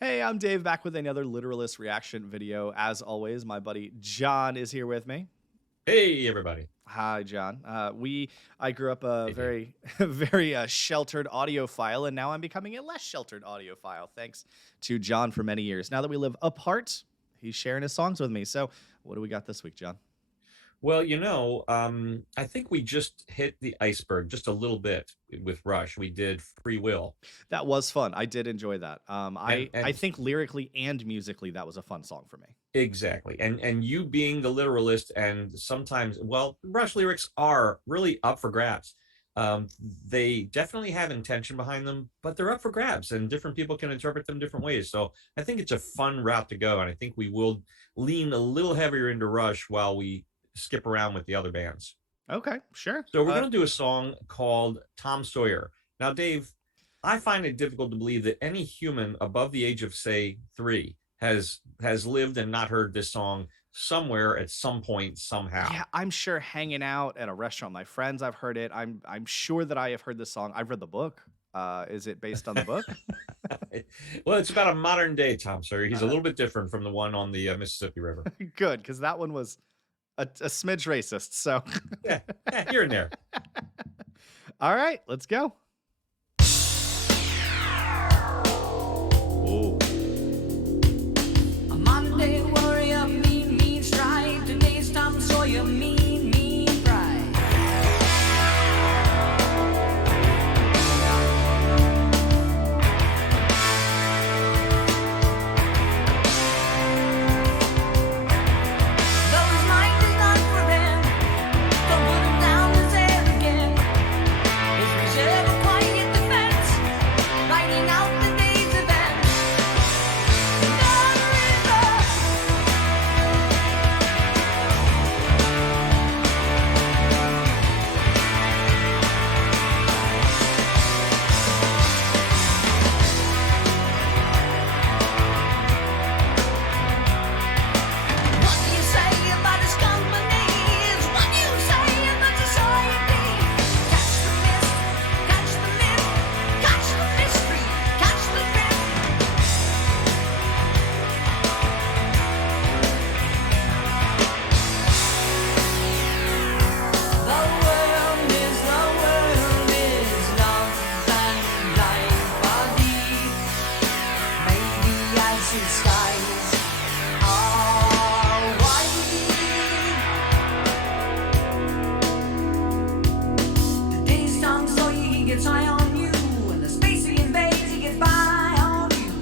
Hey, I'm Dave back with another Literalist reaction video. As always, my buddy John is here with me. Hey, everybody. Hi, John. I grew up a Hey, Dave. very sheltered audiophile, and now I'm becoming a less sheltered audiophile, thanks to John for many years. Now that we live apart, he's sharing his songs with me. So, what do we got this week, John? Well, I think we just hit the iceberg just a little bit with Rush. We did Free Will. That was fun. I did enjoy that. And I and think lyrically and musically, that was a fun song for me. exactly. And you being the literalist and sometimes, well, Rush lyrics are really up for grabs. They definitely have intention behind them, but they're up for grabs and different people can interpret them different ways. So I think it's a fun route to go. And I think we will lean a little heavier into Rush while we skip around with the other bands. Okay, sure. So we're going to do a song called Tom Sawyer. Now, Dave, I find it difficult to believe that any human above the age of, say, 3 has lived and not heard this song somewhere at some point somehow. Yeah, I'm sure hanging out at a restaurant with my friends, I've heard it. I'm sure that I have heard the song. I've read the book. Is it based on the book? Well, it's about a modern day Tom Sawyer. He's a Uh, little bit different from the one on the Mississippi River. Good, because that one was a smidge racist. So, Yeah, yeah, here and there. all right, let's go. Oh, A Monday warrior, mean, mean strike. Today's Tom Sawyer, mean, mean pride. Though his mind is not for him, don't put him down his head again. His reserve a quiet defense, writing out the day's events. Down the river. What do you say about his company? Is what you say about society. Catch the mist, catch the myth, catch the mystery, catch the drift. The world is love and life are deep. Maybe as its skies are wide. Today's Tom Sawyer, he gets high on you, and the space he invades, he gets by on you.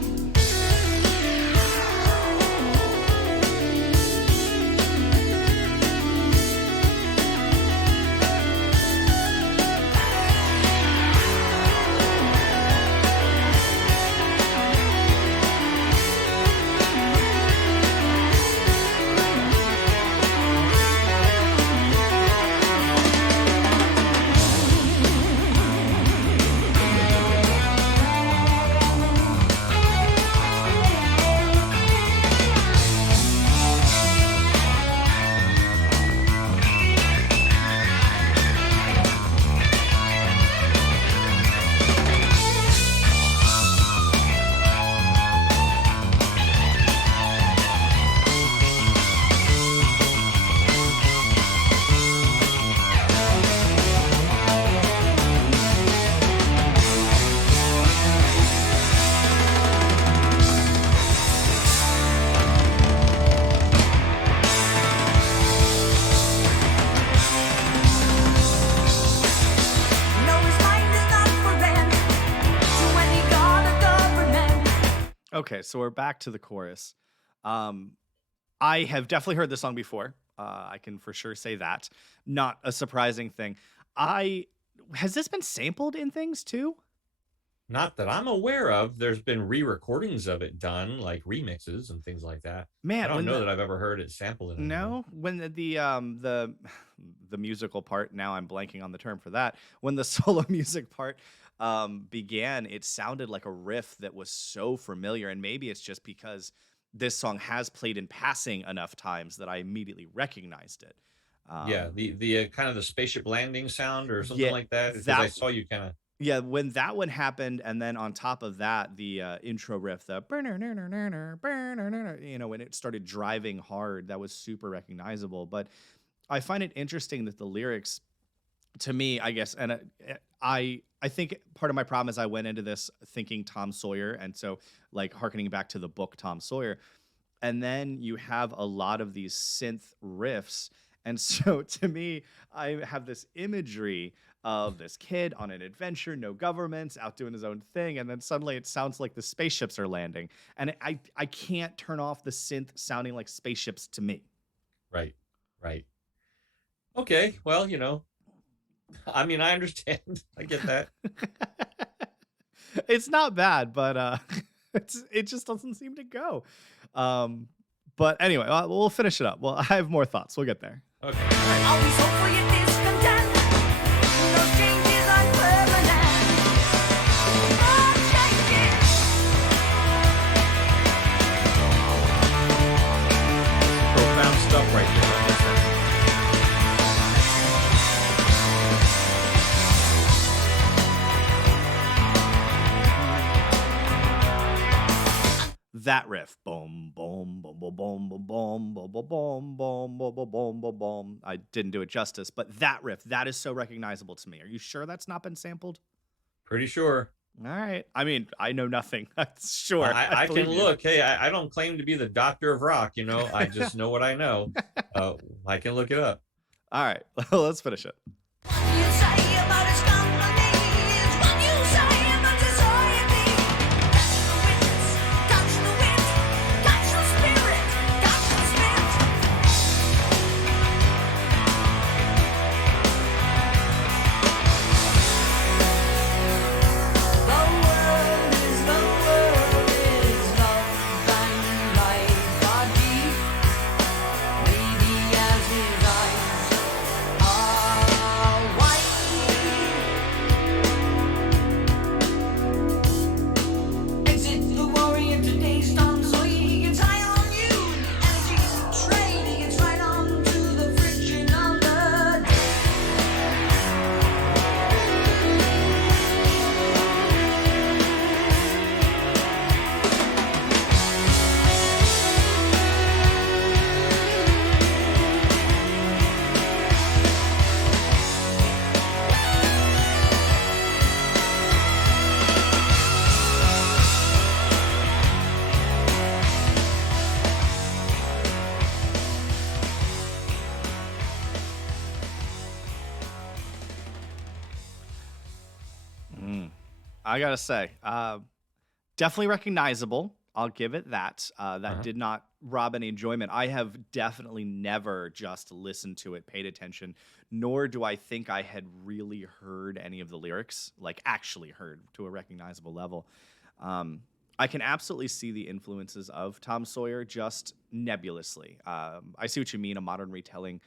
No, his mind is not for rent, to any god or government. okay. So we're back to the chorus. Um, I have definitely heard this song before. I can for sure say that. Not a surprising thing. I Has this been sampled in things too? Not that I'm aware of. There's been re-recordings of it done, like remixes and things like that. I Man, don't when know the that I've ever heard it sampled in anything. no, when the the musical part, now I'm blanking on the term for that. When the solo music part began, it sounded like a riff that was so familiar, and maybe it's just because this song has played in passing enough times that I immediately recognized it. Yeah, Um, the kind of the spaceship landing sound or something yeah, like that, because I that saw you kind of Yeah, when that one happened, and then on top of that, the intro riff, the when it started driving hard, that was super recognizable. But I find it interesting that the lyrics, to me, I guess, and I think part of my problem is I went into this thinking Tom Sawyer, and so like harkening back to the book Tom Sawyer, and then you have a lot of these synth riffs, and so to me, I have this imagery of this kid on an adventure, no governments, out doing his own thing, and then suddenly it sounds like the spaceships are landing, and I can't turn off the synth sounding like spaceships to me. Right, right. Okay, well, I mean, I understand. I get that. It's not bad, but it just doesn't seem to go. Um, but anyway, we'll finish it up. Well, I have more thoughts. We'll get there. Okay. All right. Always hope for your discontent. No changes are permanent. No changes. Profound stuff right there. Don't miss that. That riff, boom, boom, boom, boom, boom, boom, boom, boom, boom, boom, boom, boom, boom, boom, boom, boom. I didn't do it justice, but that riff, that is so recognizable to me. Are you sure that's not been sampled? Pretty sure. All right. I mean, I know nothing. Sure. I can believe you. look. Hey, I don't claim to be the doctor of rock. I just know what I know. I can look it up. All right. Let's finish it. What you say about his company is what you say about society. Catch the wit, catch the spirit, catch the spit. The world is loved and life are deep. Maybe as his eyes are white. Exit the warrior today's Tom Sawyer. He gets high on you. Energy's a trade. He gets right on to the friction of the day. I gotta say, definitely recognizable. I'll give it that. That did not rob any enjoyment. I have definitely never just listened to it, paid attention, nor do I think I had really heard any of the lyrics, like actually heard to a recognizable level. I can absolutely see the influences of Tom Sawyer just nebulously. I see what you mean, a modern retelling.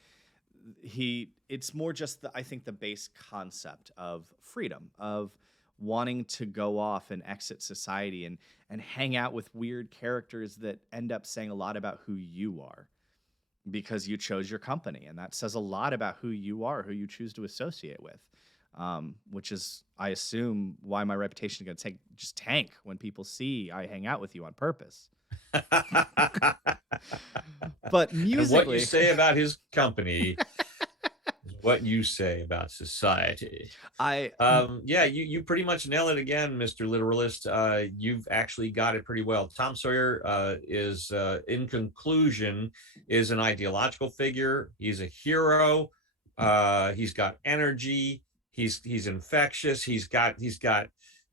It's more just I think the base concept of freedom, of wanting to go off and exit society and hang out with weird characters that end up saying a lot about who you are because you chose your company, and that says a lot about who you are, who you choose to associate with, which is, I assume, why my reputation is going to just tank when people see I hang out with you on purpose. But And musically, what you say about his company is what you say about society. I Yeah, you pretty much nail it again, Mr. Literalist. You've actually got it pretty well. Tom Sawyer is, in conclusion, is an ideological figure. He's a hero. He's got energy. He's infectious. He's got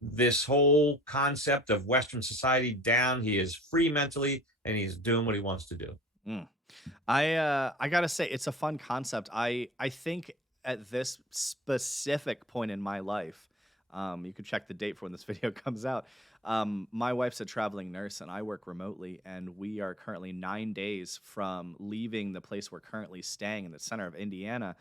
this whole concept of Western society down. He is free mentally, and he's doing what he wants to do. Mm. I gotta say it's a fun concept. I think at this specific point in my life, you can check the date for when this video comes out. My wife's a traveling nurse and I work remotely, and we are currently 9 days from leaving the place we're currently staying in the center of Indiana,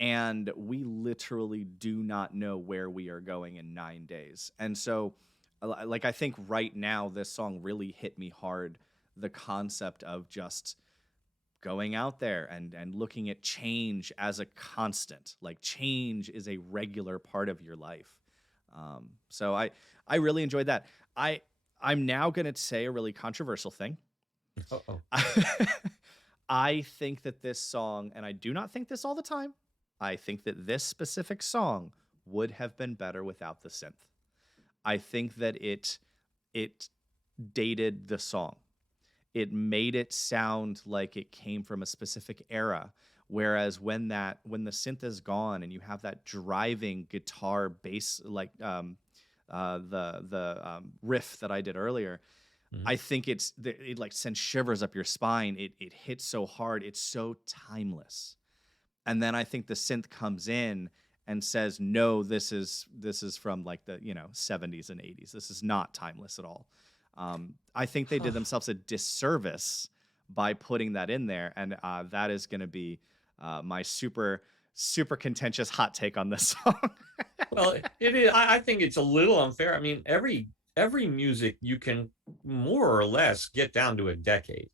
and we literally do not know where we are going in 9 days. And so, like, I think right now this song really hit me hard. The concept of just going out there and looking at change as a constant, like change is a regular part of your life. So I really enjoyed that. I'm now going to say a really controversial thing. Uh-oh. I think that this song, and I do not think this all the time, I think that this specific song would have been better without the synth. I think that it dated the song. It made it sound like it came from a specific era. Whereas when the synth is gone and you have that driving guitar bass, like the riff that I did earlier, I think it like sends shivers up your spine. It hits so hard. It's so timeless. And then I think the synth comes in and says, no, this is from like the 70s and 80s. This is not timeless at all. I think they did themselves a disservice by putting that in there, and that is going to be my super contentious hot take on this song. Well, it is. I think it's a little unfair. I mean, every music you can more or less get down to a decade.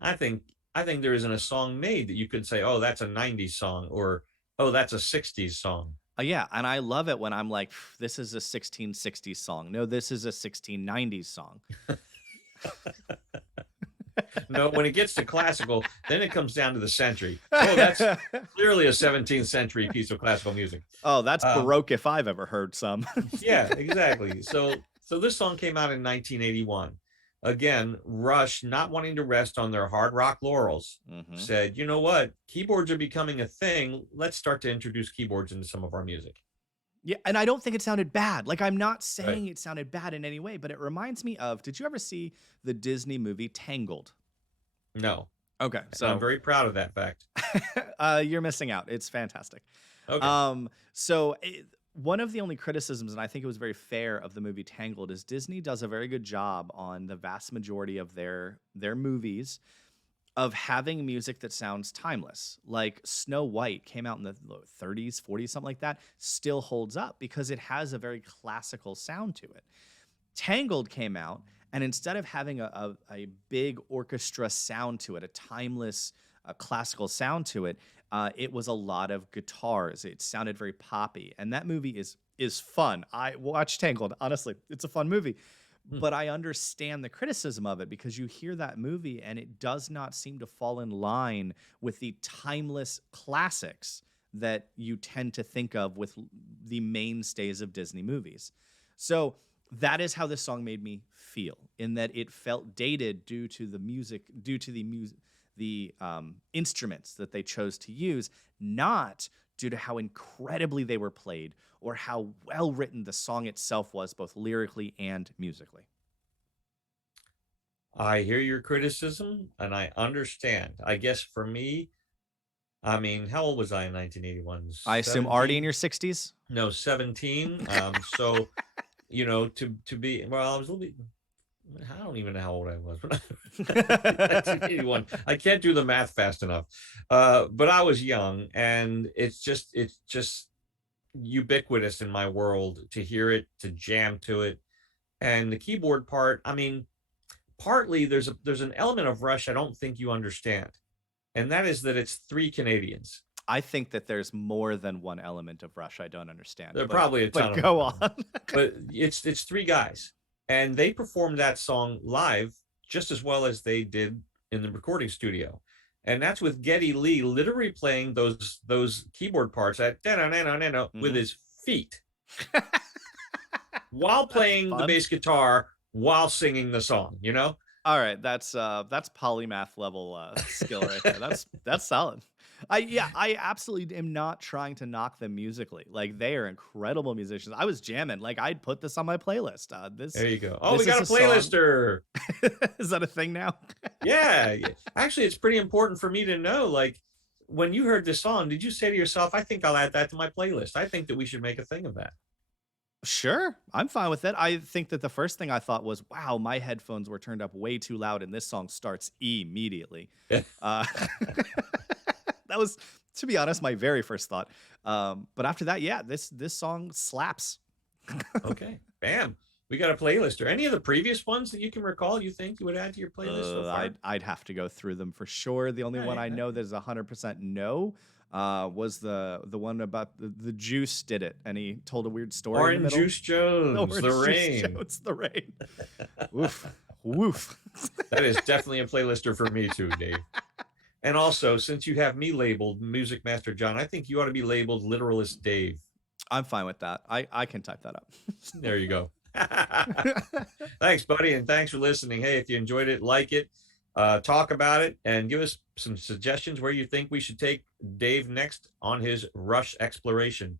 I think there isn't a song made that you could say, oh, that's a 90s song, or oh, that's a 60s song. Yeah, and I love it when I'm like, this is a 1660s song. No, this is a 1690s song. No, when it gets to classical, then it comes down to the century. Oh, that's clearly a 17th century piece of classical music. Oh, that's Baroque if I've ever heard some. Yeah, exactly. So this song came out in 1981. Again, Rush, not wanting to rest on their hard rock laurels, said, you know what? Keyboards are becoming a thing. Let's start to introduce keyboards into some of our music. Yeah, and I don't think it sounded bad. Like, I'm not saying it sounded bad in any way, but it reminds me of, did you ever see the Disney movie Tangled? No. Okay, so I'm very proud of that fact. You're missing out. It's fantastic. Okay. One of the only criticisms, and I think it was very fair, of the movie Tangled is Disney does a very good job on the vast majority of their movies of having music that sounds timeless. Like Snow White came out in the 30s, 40s, something like that, still holds up because it has a very classical sound to it. Tangled came out, and instead of having a big orchestra sound to it, a timeless classical sound to it, it was a lot of guitars. It sounded very poppy, and that movie is fun. I watched Tangled. Honestly, it's a fun movie. But I understand the criticism of it because you hear that movie and it does not seem to fall in line with the timeless classics that you tend to think of with the mainstays of Disney movies. So that is how this song made me feel, in that it felt dated due to the music, the instruments that they chose to use, not due to how incredibly they were played or how well written the song itself was, both lyrically and musically. I hear your criticism and I understand. I guess for me, I mean, how old was I in 1981? I assume already in your 60s? No, 17. So, to be, well, I was a little bit, I don't even know how old I was. 1981. I can't do the math fast enough. But I was young, and it's just ubiquitous in my world to hear it, to jam to it. And the keyboard part, I mean, partly there's an element of Rush I don't think you understand. And that is that it's 3 Canadians. I think that there's more than one element of Rush I don't understand. There are probably a ton of them. Go on. But it's 3 guys. And they performed that song live just as well as they did in the recording studio. And that's with Geddy Lee literally playing those keyboard parts at with his feet while playing the bass guitar while singing the song, All right, that's polymath level skill right there. That's solid. I absolutely am not trying to knock them musically. Like, they are incredible musicians. I was jamming. Like, I'd put this on my playlist. There you go. Oh, we got a playlister. Is that a thing now? Yeah. Actually, it's pretty important for me to know. Like, when you heard this song, did you say to yourself, I think I'll add that to my playlist? I think that we should make a thing of that. Sure, I'm fine with it. I think that the first thing I thought was, wow, my headphones were turned up way too loud and this song starts immediately. That was, to be honest, my very first thought. But after that, yeah, this song slaps. Okay, bam. We got a playlist. Or any of the previous ones that you can recall you think you would add to your playlist so far? I'd have to go through them for sure. The only one I know that is 100% no was the one about the juice did it, and he told a weird story in the Orange middle. Juice Jones, The Orange Juice Rain. Jones, the rain. Woof, woof. That is definitely a playlister for me too, Dave. And also, since you have me labeled Music Master John, I think you ought to be labeled Literalist Dave. I'm fine with that. I can type that up. There you go. Thanks, buddy, and thanks for listening. Hey, if you enjoyed it, like it, talk about it, and give us some suggestions where you think we should take Dave next on his Rush exploration.